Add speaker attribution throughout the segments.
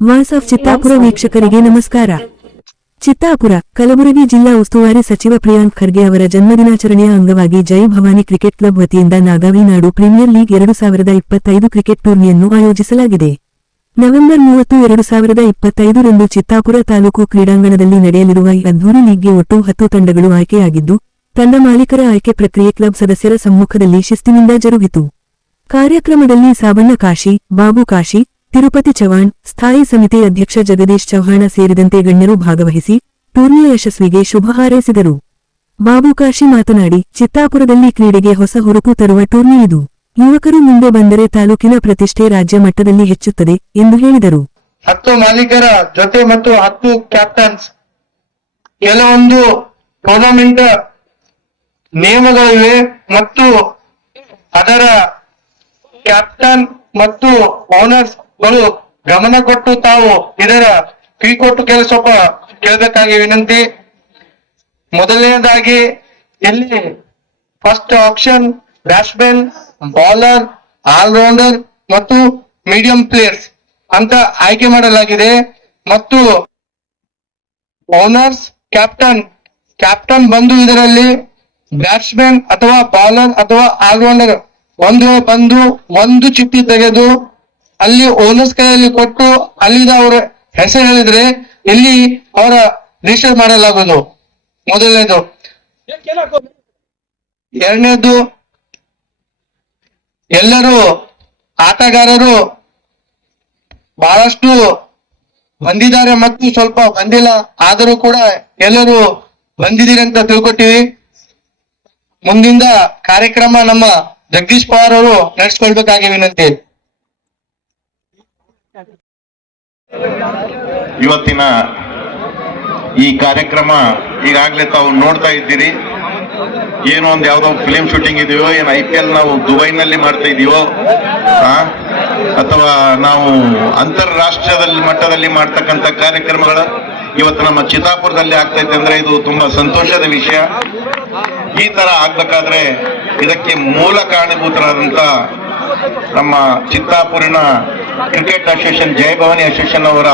Speaker 1: Voice of Chittapur ವೀಕ್ಷಕರಿಗೆ ನಮಸ್ಕಾರ. ಚಿತ್ತಾಪುರ, ಕಲಬುರಗಿ ಜಿಲ್ಲಾ ಉಸ್ತುವಾರಿ ಸಚಿವ ಪ್ರಿಯಾಂಕ್ ಖರ್ಗೆ ಅವರ ಜನ್ಮದಿನಾಚರಣೆಯ ಅಂಗವಾಗಿ ಜೈ ಭವಾನಿ ಕ್ರಿಕೆಟ್ ಕ್ಲಬ್ ವತಿಯಿಂದ ನಾಗಾವಿ ನಾಡು ಪ್ರೀಮಿಯರ್ ಲೀಗ್ ಎರಡು ಸಾವಿರದ ಇಪ್ಪತ್ತೈದು ಕ್ರಿಕೆಟ್ ಟೂರ್ನಿಯನ್ನು ಆಯೋಜಿಸಲಾಗಿದೆ. ನವೆಂಬರ್ ಮೂವತ್ತು, ಎರಡು ಸಾವಿರದ ಇಪ್ಪತ್ತೈದರಂದು ಚಿತ್ತಾಪುರ ತಾಲೂಕು ಕ್ರೀಡಾಂಗಣದಲ್ಲಿ ನಡೆಯಲಿರುವ ಈ ಅದ್ದೂರಿ ಲೀಗ್ಗೆ ಒಟ್ಟು ಹತ್ತು ತಂಡಗಳು ಆಯ್ಕೆಯಾಗಿದ್ದು, ತಂಡ ಮಾಲೀಕರ ಆಯ್ಕೆ ಪ್ರಕ್ರಿಯೆ ಕ್ಲಬ್ ಸದಸ್ಯರ ಸಮ್ಮುಖದಲ್ಲಿ ಶಿಸ್ತಿನಿಂದ ಜರುಗಿತು. ಕಾರ್ಯಕ್ರಮದಲ್ಲಿ ಸಾಬಣ್ಣ ಕಾಶಿ, ಬಾಬು ಕಾಶಿ ತಿರುಪತಿ ಚವಾಣ್ ಸ್ಥಾಯಿ ಸಮಿತಿ ಅಧ್ಯಕ್ಷ ಜಗದೀಶ್ ಚೌಹಾಣ ಸೇರಿದಂತೆ ಗಣ್ಯರು ಭಾಗವಹಿಸಿ ಟೂರ್ನಿಯ ಯಶಸ್ವಿಗೆ ಶುಭ ಹಾರೈಸಿದರು. ಬಾಬು ಕಾಶಿ ಮಾತನಾಡಿ, ಚಿತ್ತಾಪುರದಲ್ಲಿ ಕ್ರೀಡೆಗೆ ಹೊಸ ಹುರುಪು ತರುವ ಟೂರ್ನಿ ಇದು. ಯುವಕರು ಮುಂದೆ ಬಂದರೆ ತಾಲೂಕಿನ ಪ್ರತಿಷ್ಠೆ ರಾಜ್ಯ ಮಟ್ಟದಲ್ಲಿ ಹೆಚ್ಚುತ್ತದೆ ಎಂದು ಹೇಳಿದರು.
Speaker 2: ಹತ್ತು ಮಾಲೀಕರ ಜೊತೆ ಮತ್ತು ಹತ್ತು ಕ್ಯಾಪ್ಟನ್ಸ್ ಕೆಲವೊಂದು ಟೂರ್ನಮೆಂಟ್ ನಿಯಮಗಳಿವೆ ಮತ್ತು ಅದರ ಕ್ಯಾಪ್ಟನ್ ಮತ್ತು ಓನರ್ಸ್ ಗಳು ಗಮನ ಕೊಟ್ಟು ತಾವು ಇದರ ಕೈ ಕೊಟ್ಟು ಕೆಲಸ ಕೇಳಬೇಕಾಗಿ ವಿನಂತಿ. ಮೊದಲನೇದಾಗಿ, ಇಲ್ಲಿ first option batsman bowler allrounder ಮತ್ತು ಮೀಡಿಯಂ ಪ್ಲೇಯರ್ಸ್ ಅಂತ ಆಯ್ಕೆ ಮಾಡಲಾಗಿದೆ. ಮತ್ತು ಓನರ್ಸ್ ಕ್ಯಾಪ್ಟನ್ ಕ್ಯಾಪ್ಟನ್ ಬಂದು ಇದರಲ್ಲಿ ಬ್ಯಾಟ್ಸ್ಮನ್ ಅಥವಾ ಬೌಲರ್ ಅಥವಾ ಆಲ್ರೌಂಡರ್ ಒಂದು ಬಂದು ಒಂದು ಚಿಟ್ಟಿ ತೆಗೆದು ಅಲ್ಲಿ ಓನರ್ಸ್ ಕೈಯಲ್ಲಿ ಕೊಟ್ಟು ಅಲ್ಲಿಂದ ಅವರ ಹೆಸರು ಹೇಳಿದ್ರೆ ಇಲ್ಲಿ ಅವರ ರಿಜಿಸ್ಟರ್ ಮಾಡಲಾಗುವುದು. ಮೊದಲನೇದು. ಎರಡನೇದು, ಎಲ್ಲರೂ ಆಟಗಾರರು ಬಹಳಷ್ಟು ಬಂದಿದ್ದಾರೆ ಮತ್ತು ಸ್ವಲ್ಪ ಬಂದಿಲ್ಲ, ಆದರೂ ಕೂಡ ಎಲ್ಲರೂ ಬಂದಿದ್ದೀರಿ ಅಂತ ತಿಳ್ಕೊಟ್ಟಿವಿ. ಮುಂದಿಂದ ಕಾರ್ಯಕ್ರಮ ನಮ್ಮ ಜಗದೀಶ್ ಪವಾರ್ ಅವರು ನಡೆಸ್ಕೊಳ್ಬೇಕಾಗಿ ವಿನಂತಿ.
Speaker 3: ಇವತ್ತಿನ ಈ ಕಾರ್ಯಕ್ರಮ ಈಗಾಗಲೇ ತಾವು ನೋಡ್ತಾ ಇದ್ದೀರಿ. ಏನೋ ಒಂದು ಯಾವುದೋ ಫಿಲಿಮ್ ಶೂಟಿಂಗ್ ಇದೆಯೋ, ಏನು ಐ ಪಿ ಎಲ್ ನಾವು ದುಬೈನಲ್ಲಿ ಮಾಡ್ತಾ ಇದೀವೋ ಅಥವಾ ನಾವು ಅಂತಾರಾಷ್ಟ್ರೀಯದಲ್ಲಿ ಮಟ್ಟದಲ್ಲಿ ಮಾಡ್ತಕ್ಕಂಥ ಕಾರ್ಯಕ್ರಮಗಳು ಇವತ್ತು ನಮ್ಮ ಚಿತ್ತಾಪುರದಲ್ಲಿ ಆಗ್ತೈತೆ ಅಂದ್ರೆ ಇದು ತುಂಬಾ ಸಂತೋಷದ ವಿಷಯ. ಈ ತರ ಆಗ್ಬೇಕಾದ್ರೆ ಇದಕ್ಕೆ ಮೂಲ ಕಾರಣಭೂತರಾದಂತ ನಮ್ಮ ಚಿತ್ತಾಪುರಿನ ಕ್ರಿಕೆಟ್ ಅಸೋಸಿಯೇಷನ್ ಜಯಭವಾನಿ ಅಸೋಸಿಯೇಷನ್ ಅವರ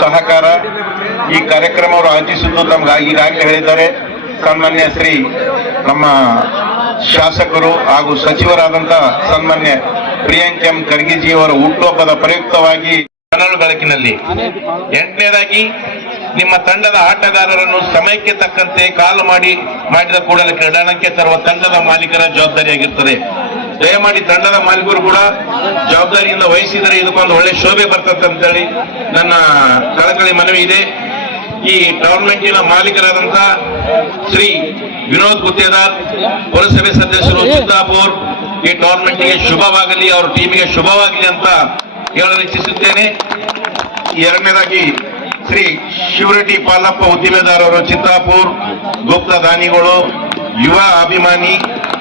Speaker 3: ಸಹಕಾರ ಈ ಕಾರ್ಯಕ್ರಮ ಅವರು ಆಯೋಜಿಸಿದ್ದು ತಮ್ಗೆ ಈಗಾಗಲೇ ಹೇಳಿದ್ದಾರೆ. ಸನ್ಮಾನ್ಯ ಶ್ರೀ ನಮ್ಮ ಶಾಸಕರು ಹಾಗೂ ಸಚಿವರಾದಂತಹ ಸನ್ಮಾನ್ಯ ಪ್ರಿಯಾಂಕ್ ಎಂ ಖರ್ಗೆಜಿ ಅವರ ಹುಟ್ಟುಹಬ್ಬದ ಪ್ರಯುಕ್ತವಾಗಿ ಕನಲು ಬೆಳಕಿನಲ್ಲಿ. ಎಂಟನೇದಾಗಿ ನಿಮ್ಮ ತಂಡದ ಆಟಗಾರರನ್ನು ಸಮಯಕ್ಕೆ ತಕ್ಕಂತೆ ಕಾಲು ಮಾಡಿ ಮಾಡಿದ ಕೂಡಲೇ ಕ್ರೀಡಾಣಕ್ಕೆ ತರುವ ತಂಡದ ಮಾಲೀಕರ ಜವಾಬ್ದಾರಿಯಾಗಿರ್ತದೆ. ದಯಮಾಡಿ ತಂಡದ ಮಾಲೀಕರು ಕೂಡ ಜವಾಬ್ದಾರಿಯಿಂದ ವಹಿಸಿದರೆ ಇದಕ್ಕೊಂದು ಒಳ್ಳೆ ಶೋಭೆ ಬರ್ತದೆ ಅಂತೇಳಿ ನನ್ನ ಕಳಕಳಿ ಮನವಿ ಇದೆ. ಈ ಟೂರ್ನಮೆಂಟಿನ ಮಾಲೀಕರಾದಂತ ಶ್ರೀ ವಿನೋದ್ ಗುತ್ತೇದಾರ್ ಪುರಸಭೆ ಸದಸ್ಯರು ಸಿದ್ದಾಪುರ್ ಈ ಟೂರ್ನಮೆಂಟ್ಗೆ ಶುಭವಾಗಲಿ, ಅವ್ರ ಟೀಮಿಗೆ ಶುಭವಾಗಲಿ ಅಂತ ಹೇಳಲು ಇಚ್ಛಿಸುತ್ತೇನೆ. ಎರಡನೇದಾಗಿ ಶ್ರೀ ಶಿವರೆಡ್ಡಿ ಪಾಲಪ್ಪ ಉದ್ದಿಮೆದಾರರು ಚಿತ್ತಾಪುರ್, ಗುಪ್ತ ದಾನಿಗಳು, ಯುವ ಅಭಿಮಾನಿ,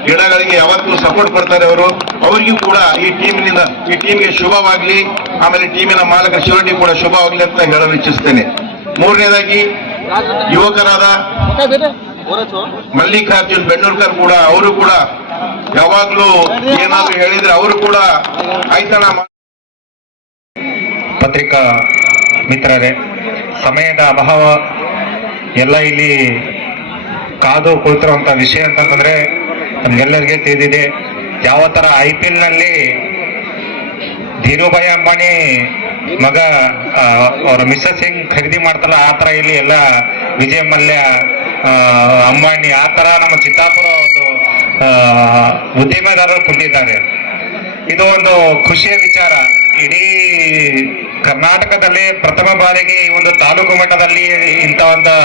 Speaker 3: ಗಿಡಗಳಿಗೆ ಯಾವತ್ತೂ ಸಪೋರ್ಟ್ ಕೊಡ್ತಾರೆ ಅವರು. ಅವರಿಗೂ ಕೂಡ ಈ ಟೀಮ್ನಿಂದ, ಈ ಟೀಮ್ಗೆ ಶುಭವಾಗಲಿ, ಆಮೇಲೆ ಟೀಮಿನ ಮಾಲಕ ಶಿವರೆಡ್ಡಿ ಕೂಡ ಶುಭವಾಗಲಿ ಅಂತ ಹೇಳಲು ಇಚ್ಛಿಸ್ತೇನೆ. ಮೂರನೇದಾಗಿ, ಯುವಕರಾದ ಮಲ್ಲಿಕಾರ್ಜುನ್ ಬೆಣ್ಣೂರ್ಕರ್ ಕೂಡ, ಅವರು ಕೂಡ ಯಾವಾಗ್ಲೂ ಏನಾದ್ರು ಹೇಳಿದ್ರೆ ಅವರು ಕೂಡ ಐತನ
Speaker 4: ಪತ್ರಿಕಾ ಮಿತ್ರರೇ, ಸಮಯದ ಅಭಾವ ಎಲ್ಲ ಇಲ್ಲಿ ಕಾದು ಕುಳಿತಿರುವಂತ ವಿಷಯ ಅಂತಂದ್ರೆ ನಮ್ಗೆಲ್ಲರಿಗೆ ತಿಳಿದಿದೆ. ಯಾವ ತರ ಐ ಪಿ ಎಲ್ನಲ್ಲಿ ಧೀರುಭಾಯಿ ಅಂಬಾನಿ ಮಗ ಅವ್ರ ಮಿಸ್ಸಸ್ ಹೆಂಗ್ ಖರೀದಿ ಮಾಡ್ತಾರ ಆ ತರ ಇಲ್ಲಿ ಎಲ್ಲ ವಿಜಯ ಮಲ್ಯ ಅಂಬಾನಿ, ಆ ತರ ನಮ್ಮ ಚಿತ್ತಾಪುರ ಒಂದು ಉದ್ದಿಮೆದಾರರು ಕುಂತಿದ್ದಾರೆ. ಇದು ಒಂದು ಖುಷಿಯ ವಿಚಾರ. ಇಡೀ ಕರ್ನಾಟಕದಲ್ಲಿ ಪ್ರಥಮ ಬಾರಿಗೆ ಈ ಒಂದು ತಾಲೂಕು ಮಟ್ಟದಲ್ಲಿ ಇಂಥ ಒಂದು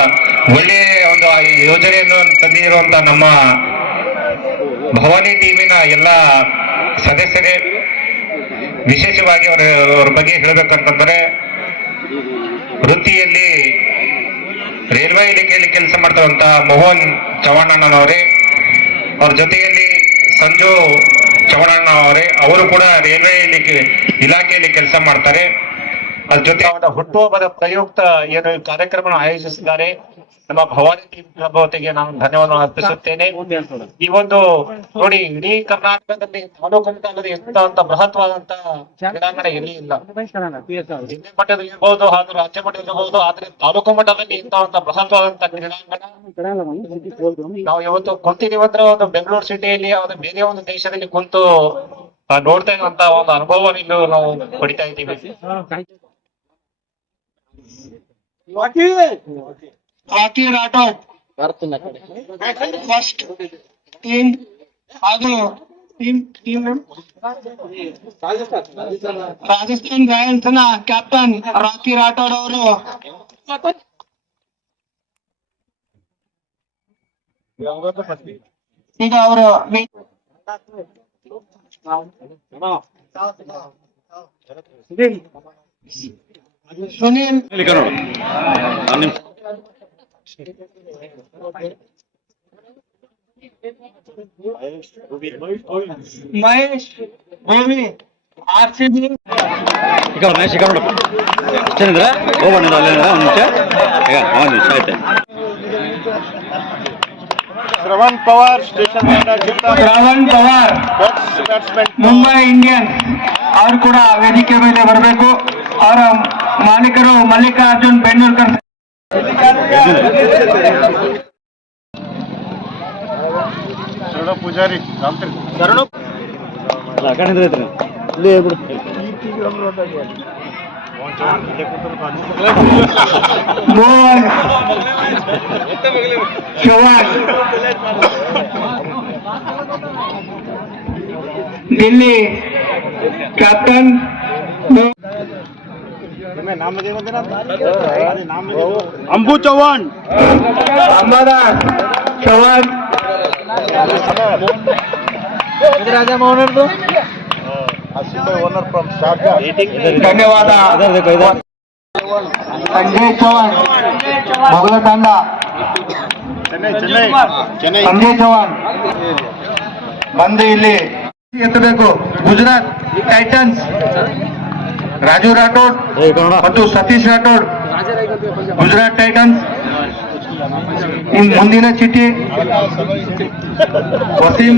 Speaker 4: ಒಳ್ಳೆಯ ಒಂದು ಯೋಜನೆಯನ್ನು ತಂದಿರುವಂತ ನಮ್ಮ ಭವಾನಿ ಟೀಮಿನ ಎಲ್ಲ ಸದಸ್ಯರೇ, ವಿಶೇಷವಾಗಿ ಅವರ, ಅವ್ರ ಬಗ್ಗೆ ಹೇಳ್ಬೇಕಂತಂದ್ರೆ, ವೃತ್ತಿಯಲ್ಲಿ ರೈಲ್ವೆ ಇಲಾಖೆಯಲ್ಲಿ ಕೆಲಸ ಮಾಡ್ತಾರಂತ ಮೋಹನ್ ಚವಾಣಣ್ಣನವರೇ ಅವ್ರ ಜೊತೆಯಲ್ಲಿ ಸಂಜು ಚವಾಣಣ್ಣ ಅವರೇ ಅವರು ಕೂಡ ರೈಲ್ವೆ ಇಲಾಖೆ, ಇಲಾಖೆಯಲ್ಲಿ ಕೆಲಸ ಮಾಡ್ತಾರೆ. ಜೊತೆ ಅವರ ಹುಟ್ಟುಹಬ್ಬದ ಪ್ರಯುಕ್ತ ಏನು ಕಾರ್ಯಕ್ರಮ ಆಯೋಜಿಸಿದ್ದಾರೆ. ನಮ್ಮ ಭವಾನಿ ಟೀಮ್ ವತಿಗೆ ನಾನು ಧನ್ಯವಾದ ಅರ್ಪಿಸುತ್ತೇನೆ. ಈ ಒಂದು ನೋಡಿ, ಇಡೀ ಕರ್ನಾಟಕದಲ್ಲಿ ತಾಲೂಕು ಎಂತ ಬೃಹತ್ವಾದಂತ ಕ್ರೀಡಾಂಗಣ ಎಲ್ಲಿ ಇಲ್ಲ. ಜಿಲ್ಲೆ ಮಟ್ಟದಲ್ಲಿ ಇರಬಹುದು ಹಾಗೂ ರಾಜ್ಯ ಮಟ್ಟದಲ್ಲಿ ಇರಬಹುದು ಆದ್ರೆ ತಾಲೂಕು ಮಟ್ಟದಲ್ಲಿ ಇಂತಹ ಬೃಹತ್ವಾದಂತ ಕ್ರೀಡಾಂಗಣ ನಾವು ಇವತ್ತು ಕುಂತಿದೀವಿ ಅಂದ್ರೆ ಒಂದು ಬೆಂಗಳೂರು ಸಿಟಿಯಲ್ಲಿ ಅವರು ಬೇರೆ ಒಂದು ದೇಶದಲ್ಲಿ ಕುಂತು ನೋಡ್ತಾ ಇರುವಂತ ಒಂದು ಅನುಭವ ನಾವು ಪಡಿತಾ ಇದ್ದೀವಿ.
Speaker 2: ರಾಕಿ ರಾಠೋಡ್ ಫಸ್ಟ್ ಟೀಮ್ ಹಾಗೂ ಟೀಮ್ ಟೀಮ್ ರಾಜಸ್ಥಾನ್ ರಾಯಲ್ಸ್ನ ಕ್ಯಾಪ್ಟನ್ ರಾಕಿ ರಾಠೋಡ್ ಅವರು ಈಗ ಅವರು ಸುನೀಲ್ ಮಹೇಶ್ ಭೂಮಿ ಆರ್ ಸಿ ಬಿ
Speaker 5: ಈಗ ಚಂದ್ರ ಹೋಗೋಣ ಒಂದು ನಿಮಿಷ ಈಗ ಒಂದು ನಿಮಿಷ ಆಯ್ತು
Speaker 3: ಶ್ರವಣ್ ಪವಾರ್ ಸ್ಟೇಷನ್
Speaker 2: ಶ್ರವಣ್ ಪವಾರ್ ಮುಂಬೈ ಇಂಡಿಯನ್ ಅವರು ಕೂಡ ವೇದಿಕೆ ಮೇಲೆ ಬರಬೇಕು ಅವರ ಮಾಲೀಕರು ಮಲ್ಲಿಕಾರ್ಜುನ್ ಬೆಣ್ಣೂರ್ಕರ್
Speaker 3: ಪೂಜಾರಿ
Speaker 5: ಅಲ್ಲ ಆ ಕಡೆ ನಿಂತ್ಕೊಳ್ರಿ. ಇಲ್ಲಿ ಬಿಡು
Speaker 2: Mohan Chauhan Delhi captain
Speaker 3: Ambu Chauhan
Speaker 2: Ambadas Chauhan
Speaker 3: owner from Sharjah
Speaker 2: ಧನ್ಯವಾದ
Speaker 5: ಇದರ್ देखो इधर
Speaker 2: ಸಂಜಯ್ ಚೌಹಾಣ್ ಮೊಘಲ ತಂಡ
Speaker 3: ಚೆನ್ನೈ ಚೆನ್ನೈ ಚೆನ್ನೈ
Speaker 2: ಸಂಜಯ್ ಚೌಹಾಣ್ ಬಂದು ಇಲ್ಲಿ ಎತ್ತಬೇಕು ಗುಜರಾತ್ ಟೈಟನ್ಸ್ ರಾಜು ರಾಠೋಡ್ ಮತ್ತು ಸತೀಶ್ ರಾಠೋಡ್. ಗುಜರಾತ್ ಟೈಟನ್ಸ್. ಮುಂದಿನ ಚೀಟಿ ವಸೀಂ.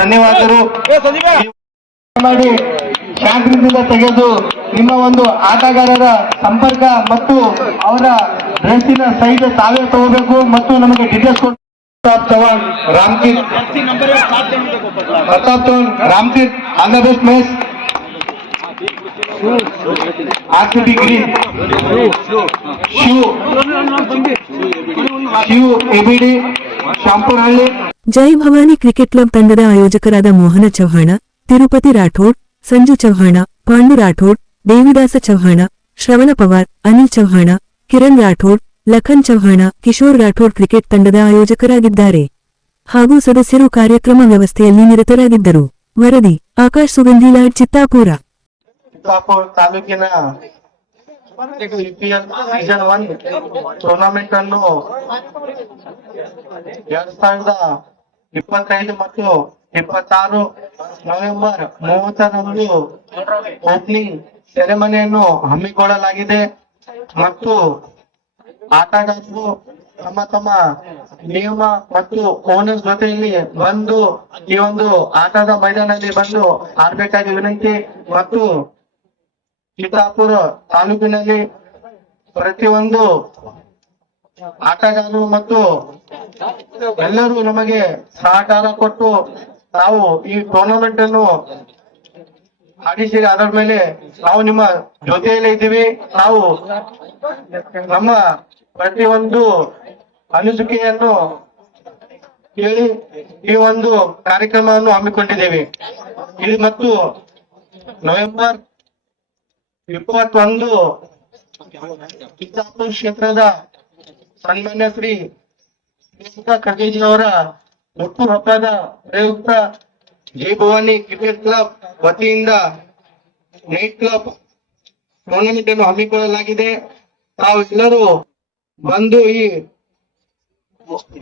Speaker 2: ಧನ್ಯವಾದರು ಮಾಡಿ ಶಾಂತಿಯಿಂದ ತೆಗೆದು ನಿಮ್ಮ ಒಂದು ಆಟಗಾರರ ಸಂಪರ್ಕ ಮತ್ತು ಅವರ ಡ್ರೆಸ್ಸಿನ ಸೈಜ್ ತಾವೇ ತಗೋಬೇಕು ಮತ್ತು ನಮಗೆ details Pratap Chavan Ramkeer Pratap Chavan Ramkeer all the best Mahesh. R C B green Shiv Shiv ABD Shampurahalli
Speaker 1: Jai Bhavani cricket club ತಂಡದ ಆಯೋಜಕರಾದ ಮೋಹನ ಚೌಹಾಣ ತಿರುಪತಿ ರಾಠೋಡ್, ಸಂಜು ಚೌಹಾಣ ಪಾಂಡು ರಾಠೋಡ್, ದೇವಿದಾಸ ಚೌಹಾಣ ಶ್ರವಣ ಪವಾರ್, ಅನಿಲ್ ಚೌಹಾಣ ಕಿರಣ್ ರಾಠೋಡ್, ಲಖನ್ ಚೌಹಾಣ ಕಿಶೋರ್ ರಾಠೋಡ್ ಕ್ರಿಕೆಟ್ ತಂಡದ ಆಯೋಜಕರಾಗಿದ್ದಾರೆ. ಹಾಗೂ ಸದಸ್ಯರು ಕಾರ್ಯಕ್ರಮ ವ್ಯವಸ್ಥೆಯಲ್ಲಿ ನಿರತರಾಗಿದ್ದರು. ವರದಿ, ಆಕಾಶ್ ಸುಗಂಧಿ ಲಾಡ್ ಚಿತ್ತಾಪುರ.
Speaker 2: ಚಿತ್ತಾಪುರ ತಾಲೂಕಿನ ಯುಪಿಎಲ್ ಸೀಸನ್ ಒನ್ ಟೂರ್ನಮೆಂಟ್ ಅನ್ನು ಎರಡ್ ಸಾವಿರದ ಇಪ್ಪತ್ತೈದು ಮತ್ತು ಇಪ್ಪತ್ತಾರು ನವೆಂಬರ್ ಮೂವತ್ತರಂದು ಓಪನಿಂಗ್ ಸೆರೆಮನಿಯನ್ನು ಹಮ್ಮಿಕೊಳ್ಳಲಾಗಿದೆ ಮತ್ತು ಆಟಗಾರರು ತಮ್ಮ ತಮ್ಮ ನಿಯಮ ಮತ್ತು ಓನರ್ಸ್ ಜೊತೆಯಲ್ಲಿ ಬಂದು ಈ ಒಂದು ಆಟದ ಮೈದಾನದಲ್ಲಿ ಬಂದು ಆಡ್ಬೇಕಾಗಿ ವಿನಂತಿ ಮತ್ತು ಚಿತ್ತಾಪುರ ತಾಲೂಕಿನಲ್ಲಿ ಪ್ರತಿಯೊಂದು ಆಟಗಾರರು ಮತ್ತು ಎಲ್ಲರೂ ನಮಗೆ ಸಹಕಾರ ಕೊಟ್ಟು ನಾವು ಈ ಟೂರ್ನಮೆಂಟ್ ಅನ್ನು ಆಡಿಸಿರಿ. ಅದರ ಮೇಲೆ ನಾವು ನಿಮ್ಮ ಜೊತೆಯಲ್ಲೇ ಇದ್ದೀವಿ. ನಾವು ನಮ್ಮ ಪ್ರತಿಯೊಂದು ಅನಿಸಿಕೆಯನ್ನು ಕೇಳಿ ಈ ಒಂದು ಕಾರ್ಯಕ್ರಮವನ್ನು ಹಮ್ಮಿಕೊಂಡಿದ್ದೇವೆ. ಇಲ್ಲಿ ಮತ್ತು ನವೆಂಬರ್ ಇಪ್ಪತ್ತೊಂದು ಕಿತ್ತಾಪುರ ಕ್ಷೇತ್ರದ ಸನ್ಮಾನ್ಯ ಶ್ರೀ ಖರ್ಗೆಜಿ ಅವರ ಹುಟ್ಟು ಹಬ್ಬದ ಪ್ರಯುಕ್ತ ಜೈ ಭವಾನಿ ಕ್ರಿಕೆಟ್ ಕ್ಲಬ್ ವತಿಯಿಂದ ನೈಟ್ ಕ್ಲಬ್ ಟೂರ್ನಮೆಂಟ್ ಅನ್ನು ಹಮ್ಮಿಕೊಳ್ಳಲಾಗಿದೆ. ತಾವೆಲ್ಲರೂ ಬಂದು ಈ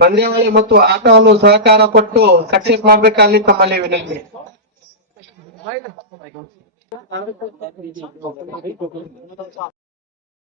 Speaker 2: ಪಂದ್ಯಾವಳಿ ಮತ್ತು ಆಟವನ್ನು ಸಹಕಾರ ಕೊಟ್ಟು ಸಕ್ಸೆಸ್ ಮಾಡಬೇಕಾಗಿ ತಮ್ಮಲ್ಲಿ ವಿನಂತಿ. 咱们可以在这里抢购可以可我们都差不多